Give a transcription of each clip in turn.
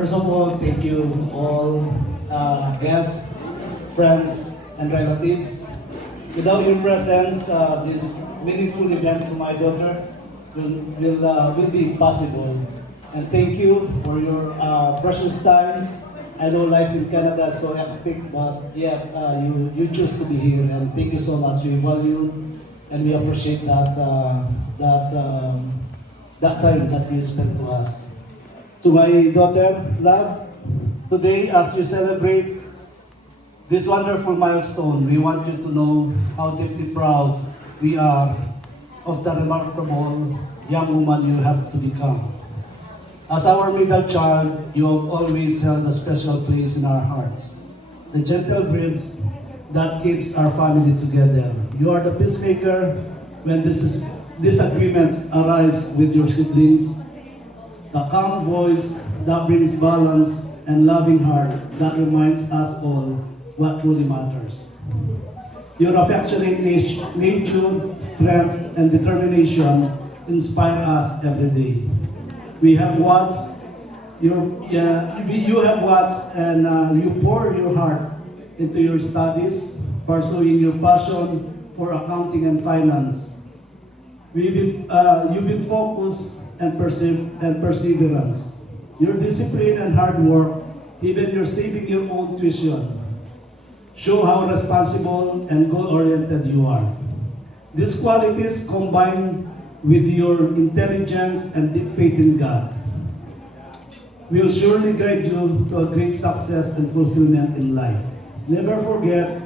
First of all, thank you to all guests, friends, and relatives. Without your presence, this meaningful event to my daughter will be impossible. And thank you for your precious times. I know life in Canada is so hectic, but yet you choose to be here. And thank you so much. We value and we appreciate that time that you spent to us. To my daughter, love, today as you celebrate this wonderful milestone, we want you to know how deeply proud we are of the remarkable young woman you have to become. As our middle child, you have always held a special place in our hearts. The gentle bridge that keeps our family together. You are the peacemaker when disagreements arise with your siblings. The calm voice that brings balance and loving heart that reminds us all what truly matters. Your affectionate nature, strength, and determination inspire us every day. We have watched you have watched and you pour your heart into your studies, pursuing your passion for accounting and finance. You've been focused and perseverance. Your discipline and hard work, even your saving your own tuition, show how responsible and goal-oriented you are. These qualities combined with your intelligence and deep faith in God will surely guide you to a great success and fulfillment in life. Never forget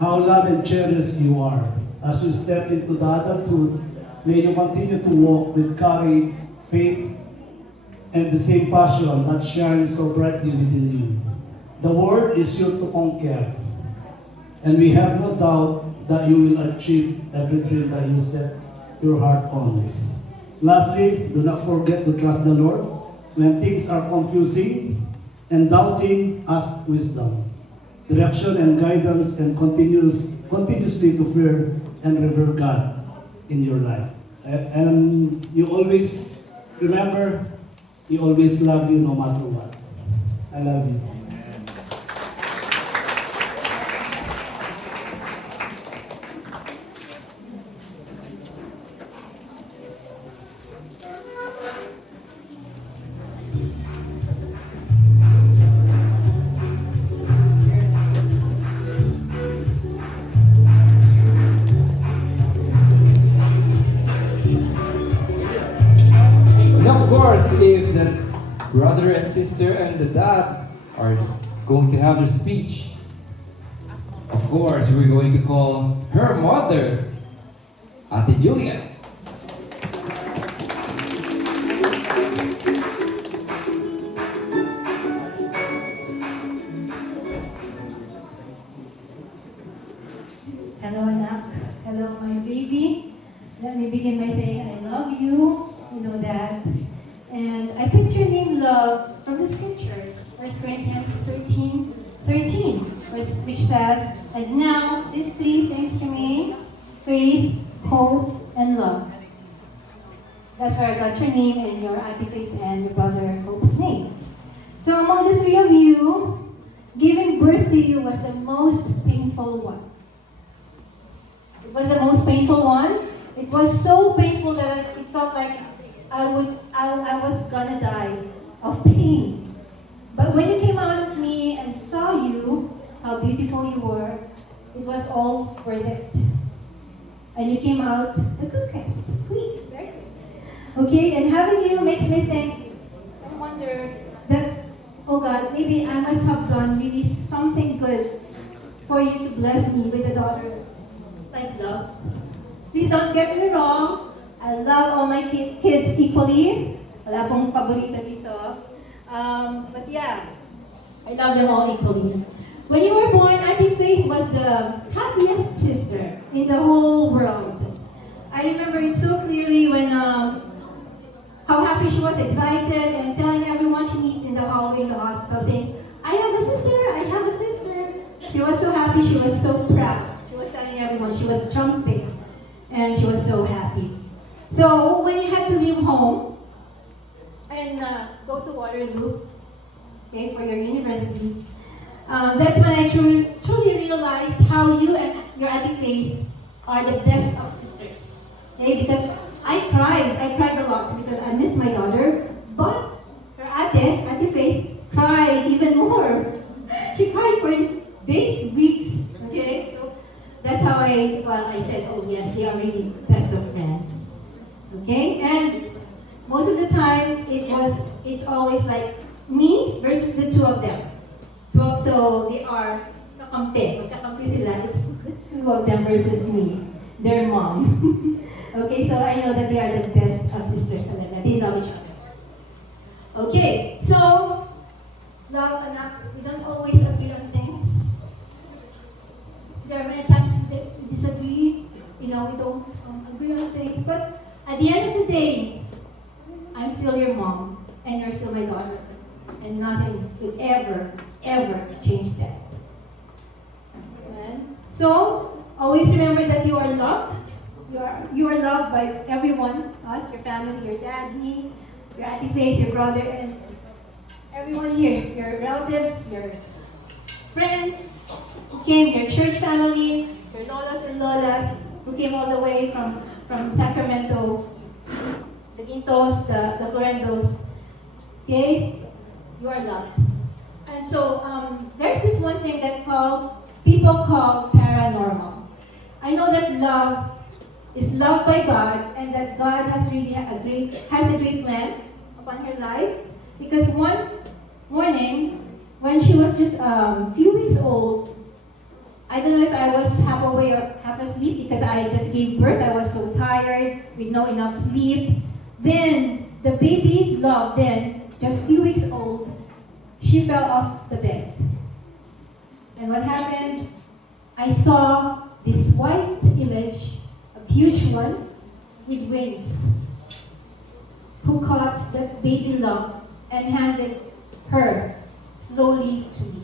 how loved and cherished you are. As you step into the adulthood, may you continue to walk with courage, faith, and the same passion that shines so brightly within you. The world is yours to conquer, and we have no doubt that you will achieve every dream that you set your heart on. Lastly, do not forget to trust the Lord. When things are confusing and doubting, ask wisdom, direction and guidance, and continuously to fear and revere God in your life. And you always remember, He always love you no matter what. I love you. And of course, if the brother and sister and the dad are going to have their speech, of course, we're going to call her mother, Ate Julia. Hello, anak. Hello, my baby. Let me begin by saying I love you. You know that. And I picked your name, love, from the scriptures. 1 Corinthians 13:13, which says, and now these three things remain: faith, hope, and love. That's where I got your name and your Auntie Faith and your brother Hope's name. So among the three of you, giving birth to you was the most painful one. It was the most painful one. It was so painful that it felt like I was gonna die of pain. But when you came out of me and saw you, how beautiful you were, it was all worth it. And you came out the quickest, quick, very quick. Okay, and having you makes me think and wonder that, oh God, maybe I must have done really something good for you to bless me with a daughter like love. Please don't get me wrong. I love all my kids equally. Wala pong paborito dito. But yeah, I love them all equally. When you were born, Auntie Faith was the happiest sister in the whole world. I remember it so clearly when how happy she was, excited, and telling everyone she meets in the hallway in the hospital, saying, I have a sister, I have a sister. She was so happy, she was so proud. She was telling everyone, she was jumping, and she was so happy. So when you had to leave home and go to Waterloo, okay, for your university. That's when I truly realized how you and your Ate Faith are the best of sisters. Okay, because I cried a lot because I miss my daughter, but your Ate Faith, cried even more. She cried for days, weeks, okay? So that's how I said, oh yes, they are really best of friends. Okay? And most of the time, it's always like me versus the two of them. So they are magkakampi sila. It's the two of them versus me, their mom. Okay, so I know that they are the best of sisters talaga. They love each other. Okay, so love, anak, we don't always agree on things. There are many times we disagree, we don't agree on things, but at the end of the day, I'm still your mom, and you're still my daughter, and nothing could ever change that. Amen? So, always remember that you are loved. You are loved by everyone, us, your family, your dad, me, your Ate Faith, your brother, and everyone here, your relatives, your friends who came, your church family, your lolas, who came all the way from Sacramento, the Gintos, the Florendos. Okay? You are loved. And so, there's this one thing that people call paranormal. I know that love is loved by God, and that God has really a great plan upon her life. Because one morning, when she was just a few weeks old, I don't know if I was half awake or half asleep because I just gave birth. I was so tired with no enough sleep. Then the baby Love, then just a few weeks old, she fell off the bed. And what happened? I saw this white image, a huge one, with wings, who caught that baby Love and handed her slowly to me.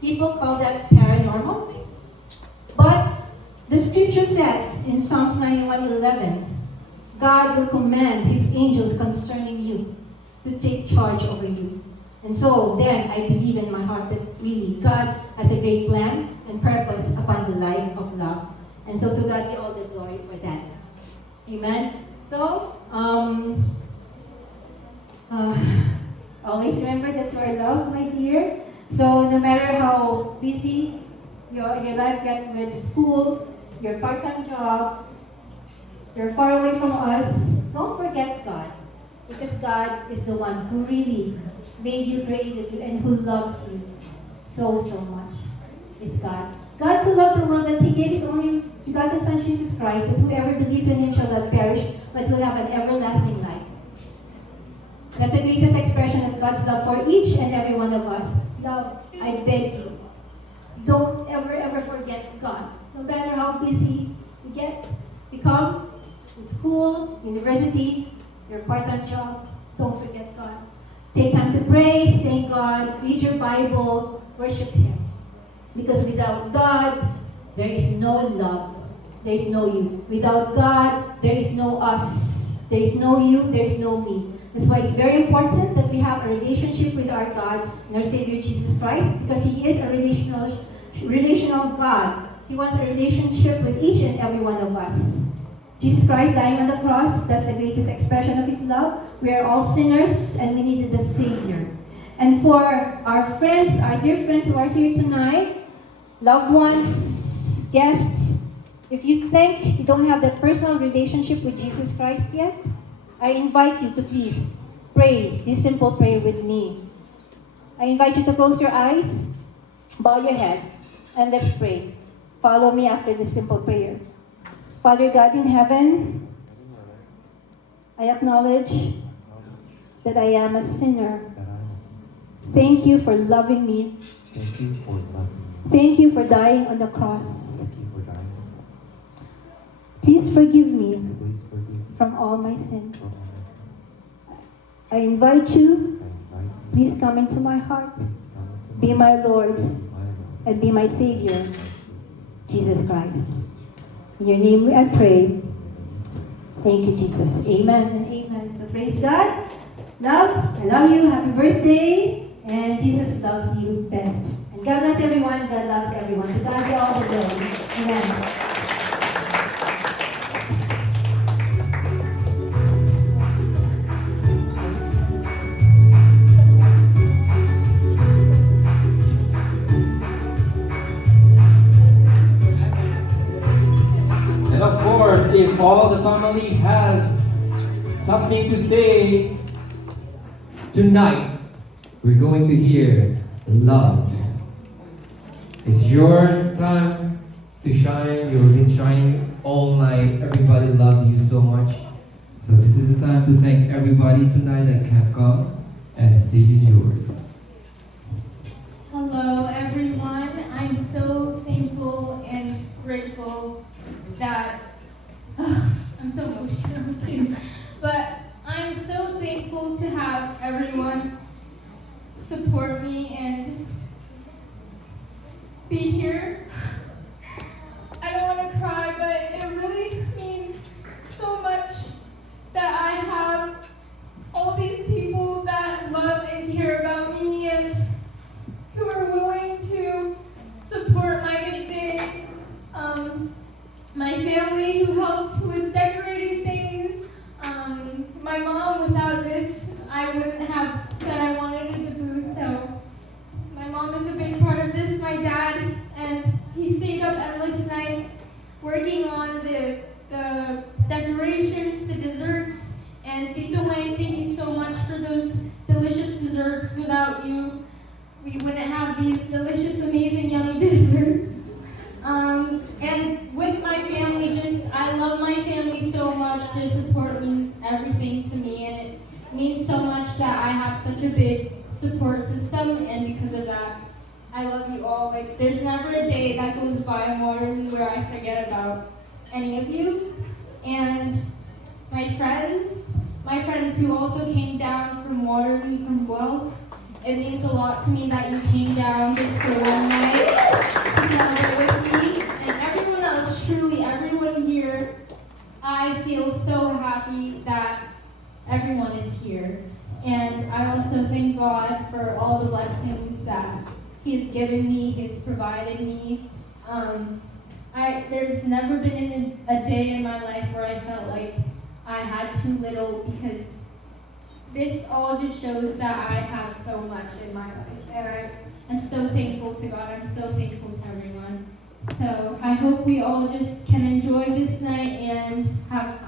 People call that paranormal. But the scripture says in Psalms 91:11, God will command his angels concerning you to take charge over you. And so then I believe in my heart that really God has a great plan and purpose upon the life of Love. And so to God be all the glory for that. Amen. So, always remember that you are loved, my dear. So no matter how busy your life gets, whether to school, your part-time job, you're far away from us, don't forget God. Because God is the one who really made you, created you, and who loves you so much. It's God. God so loved the world that he gave his only begotten Son, Jesus Christ, that whoever believes in him shall not perish, but will have an everlasting life. That's the greatest expression of God's love for each and every one of us. Love, I beg you, don't ever forget God. No matter how busy you become in school, university, your part-time job, don't forget God. Take time to pray, thank God, read your Bible, worship him. Because without God, there is no love. There is no you. Without God, there is no us. There is no you, there is no me. That's why it's very important that we have a relationship with our God and our Savior Jesus Christ, because he is a relational God. He wants a relationship with each and every one of us. Jesus Christ dying on the cross, that's the greatest expression of his love. We are all sinners and we needed the Savior. And for our friends, our dear friends who are here tonight, loved ones, guests, if you think you don't have that personal relationship with Jesus Christ yet, I invite you to please pray this simple prayer with me. I invite you to close your eyes, bow your head, and let's pray. Follow me after this simple prayer. Father God in heaven, I acknowledge that I am a sinner. Thank you for loving me. Thank you for loving me. Thank you for dying on the cross. Thank you for dying on the cross. Please forgive me Please forgive me from all my sins. for all my sins. I invite you, I invite you. please come into my heart. Please come into Be my Lord Be my Lord. and be my Savior, Jesus Christ. In your name I pray. Thank you, Jesus. Amen and amen. So praise God. Love, I love you. Happy birthday. And Jesus loves you best. And God bless everyone. God loves everyone. To God be all the glory. Amen. And of course, if all the family has something to say tonight, we're going to hear loves. It's your time to shine. You've been shining all night. Everybody loves you so much. So this is the time to thank everybody tonight that can come, and the stage is yours. Hello, everyone. I'm so thankful and grateful that I'm so emotional too. But I'm so thankful to have everyone support me and be here. I don't want to cry, but it really means so much that I have all these people that love and care about me and who are willing to support my big day. My family who helped with decorating things. My mom, without this, I wouldn't have said I wanted a debut, so my mom is a big part of this. My dad, and he stayed up endless nights working on the decorations, the desserts, and Tito Wayne, thank you so much for those delicious desserts. Without you, we wouldn't have these delicious, amazing, yummy desserts. And with my family, I love my family so much. Their support means everything to me, and it means so much that I have such a big support system, and because of that, I love you all. Like, there's never a day that goes by in Waterloo where I forget about any of you. And my friends who also came down from Waterloo, from Guelph, it means a lot to me that you came down just for one night to celebrate with me. And everyone else, truly everyone here, I feel so happy that everyone is here. And I also thank God for all the blessings that He has given me, He has provided me. There's never been a day in my life where I felt like I had too little, because this all just shows that I have so much in my life. And I'm so thankful to God. I'm so thankful to everyone. So I hope we all just can enjoy this night and have